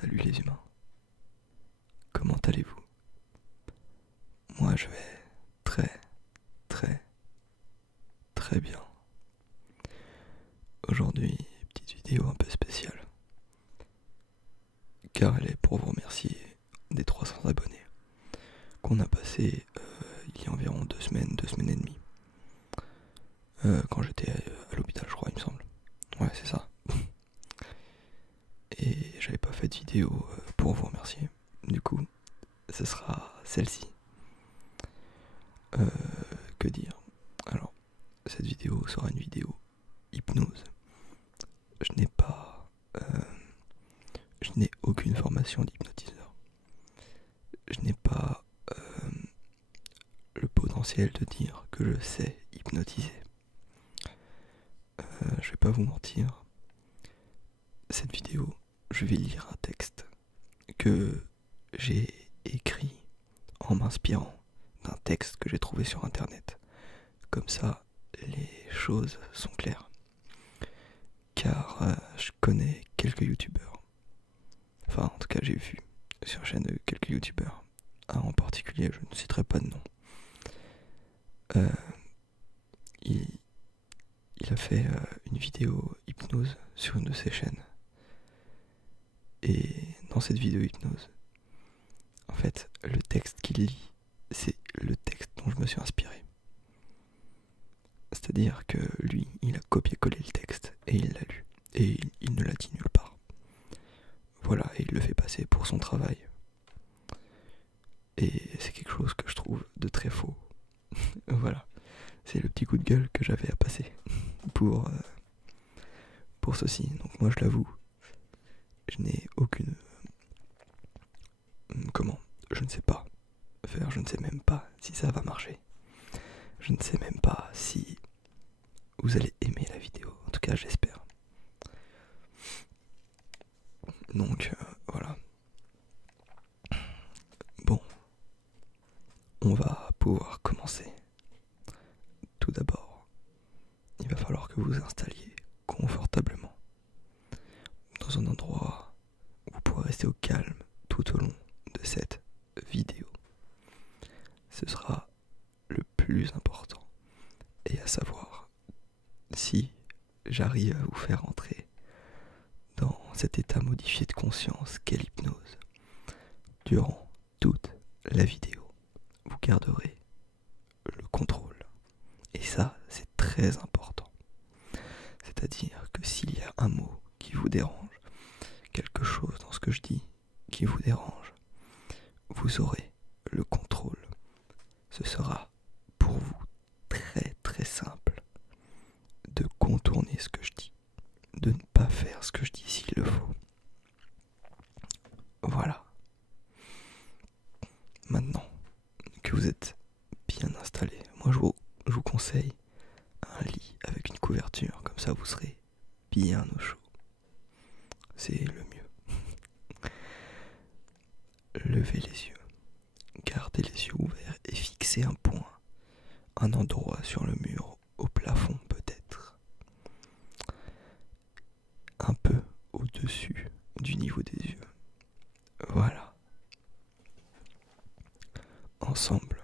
Salut les humains, comment allez-vous? Moi je vais très très très bien. Aujourd'hui, petite vidéo un peu spéciale, car elle est pour vous remercier des 300 abonnés qu'on a passé il y a environ 2 semaines et demie. Quand j'étais à l'hôpital je crois il me semble. Ouais c'est ça. Et j'avais pas fait de vidéo pour vous remercier. Du coup, ce sera celle-ci. Que dire? Alors, cette vidéo sera une vidéo hypnose. Je n'ai pas... je n'ai aucune formation d'hypnotiseur. Je n'ai pas le potentiel de dire que je sais hypnotiser. Je vais pas vous mentir. Cette vidéo, je vais lire un texte que j'ai écrit en m'inspirant d'un texte que j'ai trouvé sur internet. Comme ça, les choses sont claires. Car je connais quelques youtubeurs. Enfin, en tout cas, j'ai vu sur la chaîne de quelques youtubeurs. Un en particulier, je ne citerai pas de nom. Il a fait une vidéo hypnose sur une de ses chaînes. Et dans cette vidéo hypnose, en fait, le texte qu'il lit, c'est le texte dont je me suis inspiré. C'est-à-dire que lui, il a copié-collé le texte et il l'a lu. Et il ne l'a dit nulle part. Voilà, et il le fait passer pour son travail. Et c'est quelque chose que je trouve de très faux. Voilà, c'est le petit coup de gueule que j'avais à passer pour ceci. Donc moi je l'avoue, je n'ai aucune... comment? Je ne sais pas faire, je ne sais même pas si ça va marcher. Je ne sais même pas si vous allez aimer la vidéo. En tout cas j'espère. Donc voilà. Bon, on va pouvoir commencer. Tout d'abord, il va falloir que vous vous installiez confortablement dans un endroit où vous pourrez rester au calme tout au long de cette vidéo. Ce sera le plus important. Et à savoir, si j'arrive à vous faire entrer dans cet état modifié de conscience qu'est l'hypnose, durant toute la vidéo, vous garderez le contrôle. Et ça, c'est très important. C'est-à-dire que s'il y a un mot qui vous dérange, quelque chose dans ce que je dis qui vous dérange, vous aurez le contrôle. Ce sera pour vous très très simple de contourner ce que je dis, de ne pas faire ce que je dis s'il le faut. Voilà. Maintenant que vous êtes bien installé, moi je vous conseille un lit avec une couverture, comme ça vous serez bien au chaud. C'est le mieux. Levez les yeux, gardez les yeux ouverts et fixez un point, un endroit sur le mur, au plafond peut-être, un peu au-dessus du niveau des yeux. Voilà. Ensemble,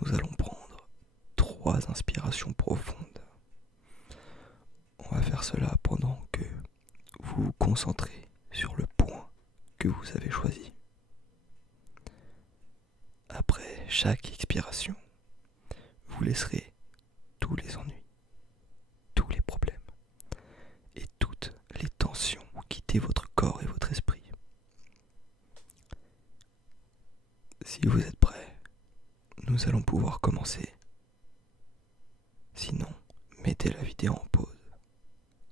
nous allons prendre 3 inspirations profondes. On va faire cela pendant que vous vous concentrez sur le point que vous avez choisi. Après chaque expiration, vous laisserez tous les ennuis, tous les problèmes et toutes les tensions quitter votre corps et votre esprit. Si vous êtes prêts, nous allons pouvoir commencer. Sinon, mettez la vidéo en pause,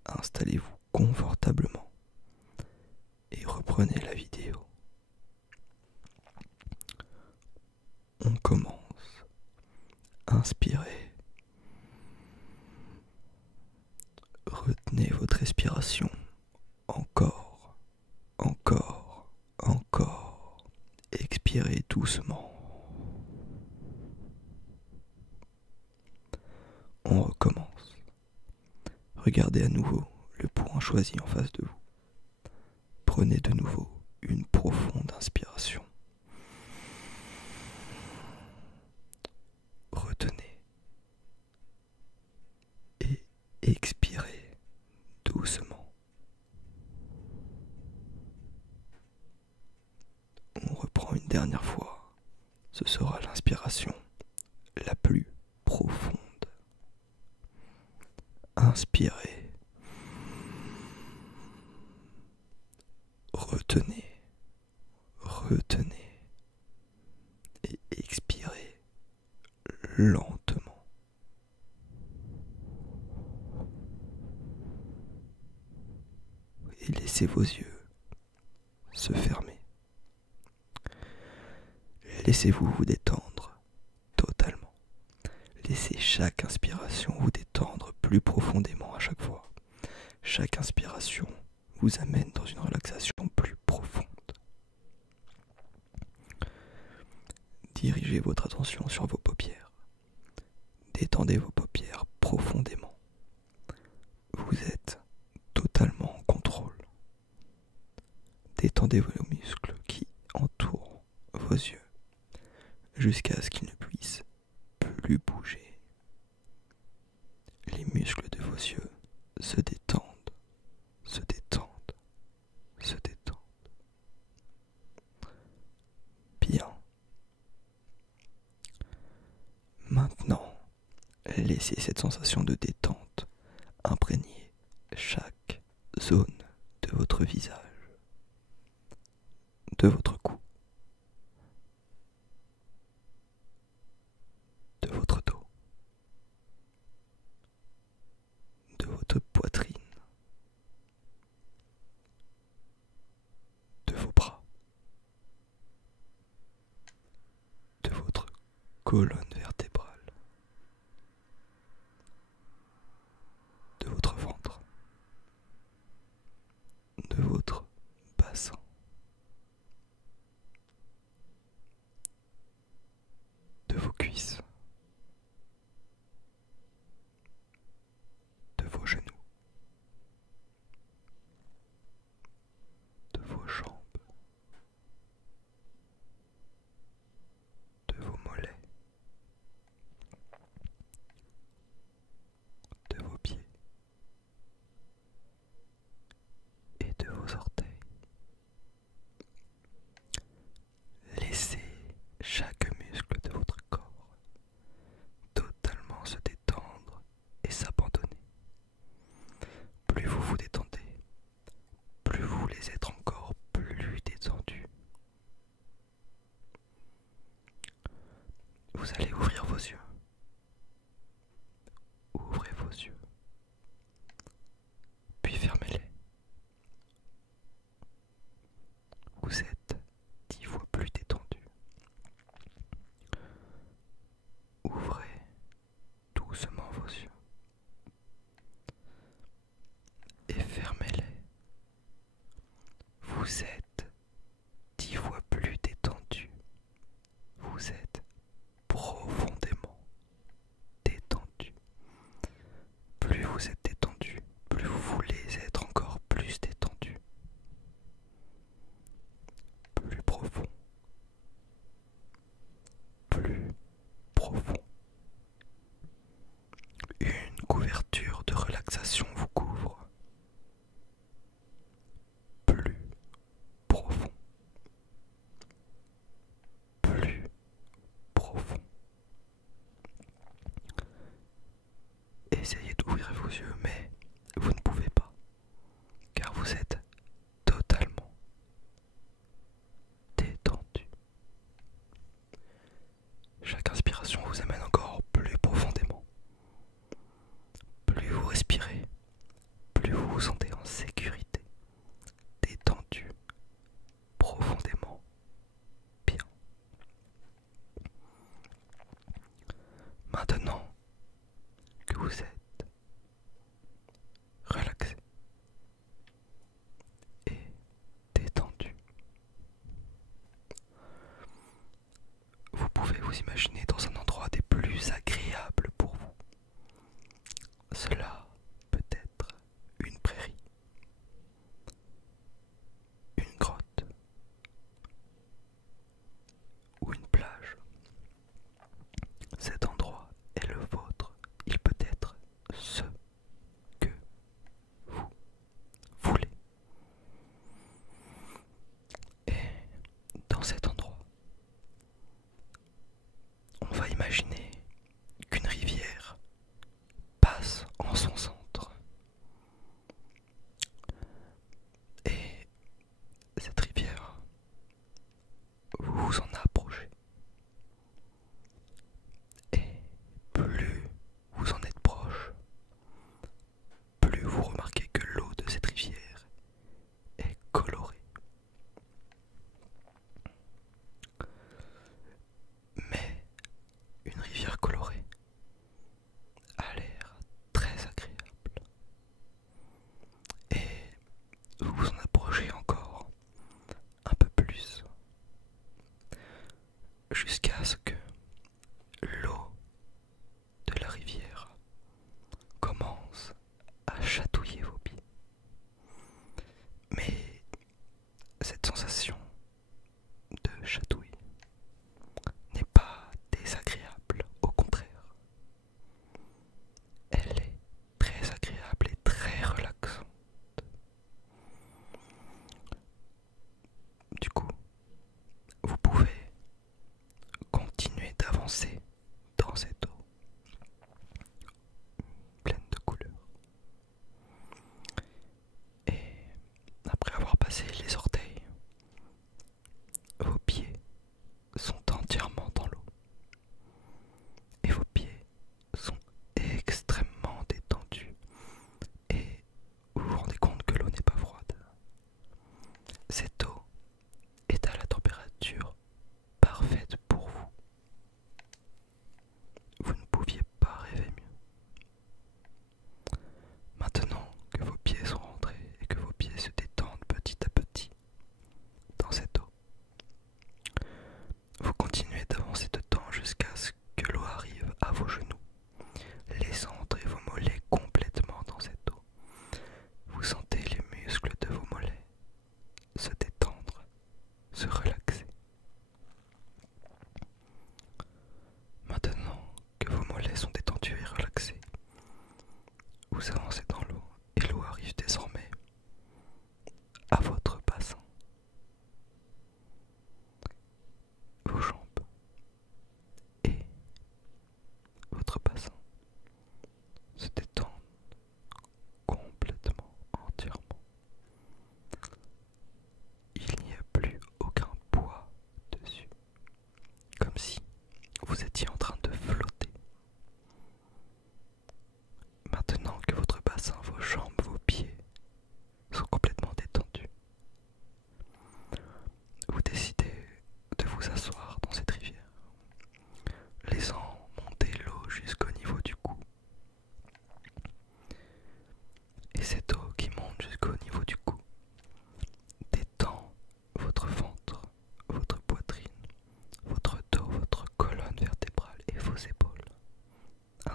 installez-vous confortablement et reprenez la vidéo. On commence. Inspirez. Retenez votre respiration. Encore, encore, encore. Expirez doucement. On recommence. Regardez à nouveau le point choisi en face de vous. Prenez de nouveau une profonde inspiration. Retenez et expirez doucement. On reprend une dernière fois. Ce sera l'inspiration la plus profonde. Inspirez. Retenez. Retenez. Et expirez lentement. Et laissez vos yeux se fermer. Laissez-vous vous détendre totalement. Laissez chaque inspiration vous détendre plus profondément à chaque fois. Chaque inspiration vous amène dans une relaxation plus profonde. Dirigez votre attention sur vos paupières. Détendez vos paupières profondément. Vous êtes totalement en contrôle. Détendez vos muscles qui entourent vos yeux jusqu'à ce qu'ils ne puissent plus bouger. Les muscles de vos yeux se détendent, se détendent, se détendent. Bien. Maintenant, laissez cette sensation de détente imprégner chaque zone de votre visage, de votre cou, de votre dos, de votre poitrine, de vos bras, de votre colonne vertébrale, de votre ventre, de votre bassin, de vos cuisses, de vos genoux, de vos jambes, de vos mollets, de vos pieds et de vos orteils. Laissez chaque muscle de votre corps totalement se détendre et s'abandonner. Plus vous vous détendez, plus vous voulez être encore plus détendu. Vous allez ouvrir vos yeux. Ouvrez vos yeux. Puis fermez-les. Vous êtes 10 fois plus détendu. Ouvrez doucement vos yeux. Et fermez-les. Vous êtes 10 fois plus détendu. Vous êtes profondément détendu. Plus vous êtes détendu, plus vous voulez être encore plus détendu. Plus profond. Plus profond. Une couverture de relaxation vous couvre. Plus profond. Plus profond. Essayez d'ouvrir vos yeux, mais vous ne pouvez pas, car vous êtes totalement détendu. Chaque inspiration vous amène encore plus profondément. Plus vous respirez, plus vous vous sentez en sécurité, détendu, profondément bien. Maintenant que vous êtes relaxé et détendu, vous pouvez vous imaginer dans un endroit des plus agréables pour vous. Cela peut être une prairie, une grotte,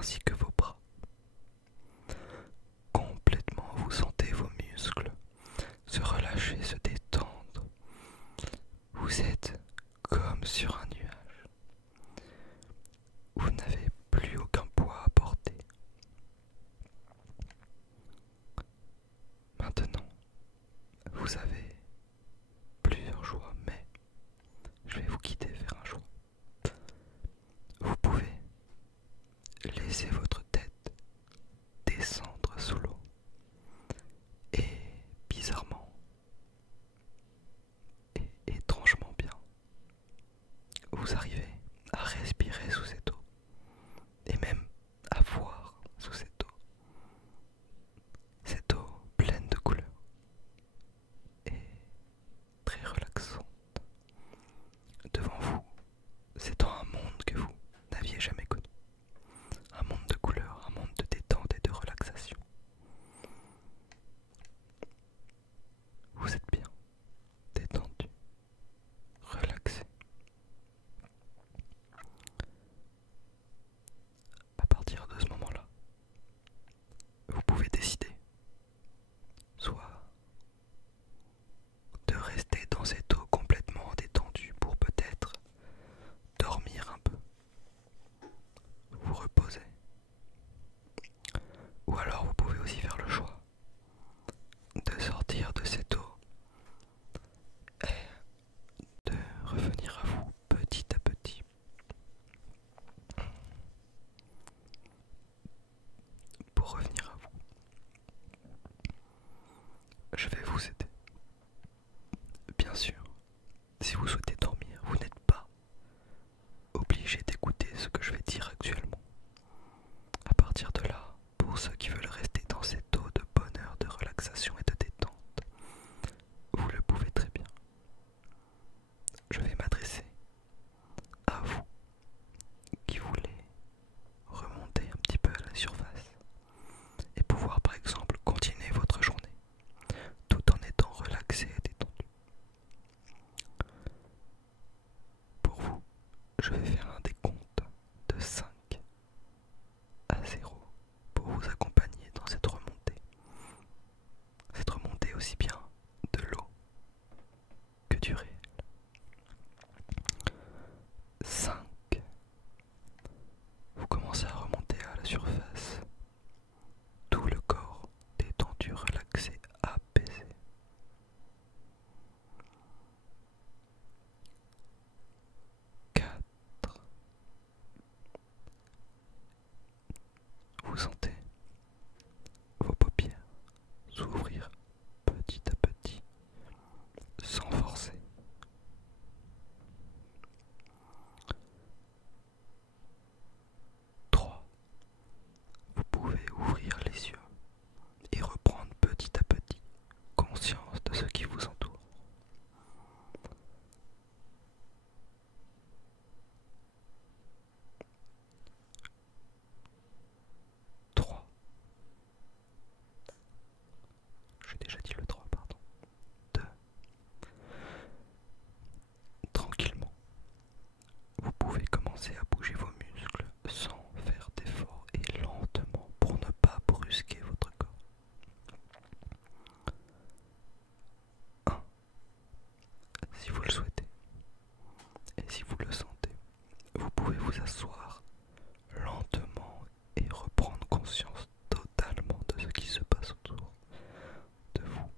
ainsi que vos bras. Complètement, vous sentez vos muscles se relâcher, se détendre. Vous êtes comme sur un nuage. Vous n'avez plus aucun poids à porter. Maintenant, vous avez plusieurs choix, mais je vais vous guider vers un choix. Vous pouvez laisser votre tête descendre sous l'eau et bizarrement et étrangement bien, vous arrivez à respirer sous cette eau et même à voir sous cette eau pleine de couleurs et très relaxante. Devant vous, c'est un monde que vous n'aviez jamais connu. Un monde de couleurs, un monde de détente et de relaxation. Vous êtes bien, détendu, relaxé. À partir de ce moment-là, vous pouvez décider soit de rester dans cette eau complètement détendue pour peut-être dormir un peu, vous reposer. Ou alors vous pouvez aussi faire le choix de sortir de cette eau et de revenir à vous petit à petit. Pour revenir à vous, je vais vous aider. Bien sûr, si vous souhaitez dormir, vous n'êtes pas obligé d'écouter ce que je vais dire actuellement. À partir de là, pour ceux qui veulent rester dans cette eau de bonheur, de relaxation et de détente, vous le pouvez très bien. Je vais m'adresser à vous qui voulez remonter un petit peu à la surface et pouvoir par exemple continuer votre journée tout en étant relaxé et détendu. Pour vous, je vais faire un décompte de 5 à 0 pour vous accompagner dans cette remontée. Cette remontée aussi bien de l'eau que du réel. 5. Vous commencez à remonter à la surface. Tout le corps détendu, relaxé, apaisé. 4. Vous sentez vos paupières s'ouvrir petit à petit, sans forcer. 3. Vous pouvez ouvrir les yeux et reprendre petit à petit conscience de ce qui vous entoure. 3. J'ai déjà dit le 3, pardon. 2. Tranquillement, vous pouvez commencer à bouger vos muscles sans faire d'effort et lentement pour ne pas brusquer votre corps. 1. Si vous le souhaitez et si vous le sentez, vous pouvez vous asseoir lentement et reprendre conscience totalement de ce qui se passe autour de vous.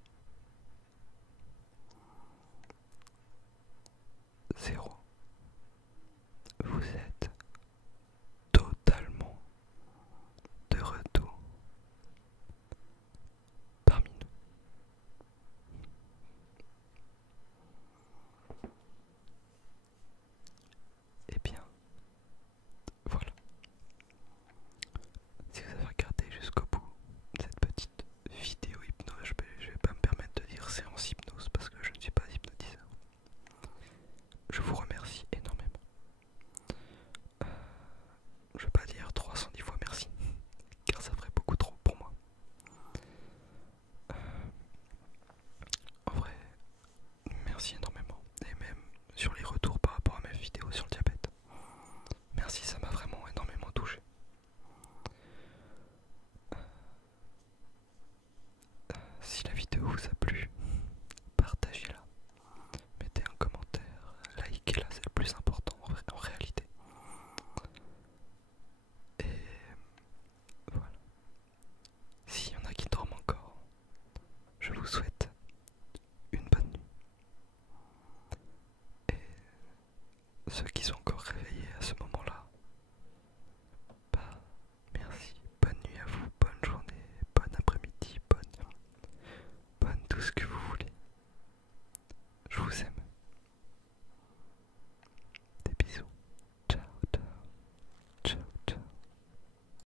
0. Vous êtes totalement de retour parmi nous. Eh bien, voilà. Si vous avez regardé jusqu'au bout cette petite vidéo hypnose, je vais pas me permettre de dire séance hypnose parce que je ne suis pas hypnotiseur. Je vous remercie énormément. Je vais pas dire 310 fois merci, car ça ferait beaucoup trop pour moi. En vrai, merci énormément. Et même sur les retours par rapport à mes vidéos sur le diabète. Merci, ça m'a vraiment énormément touché. ceux qui sont encore réveillés à ce moment.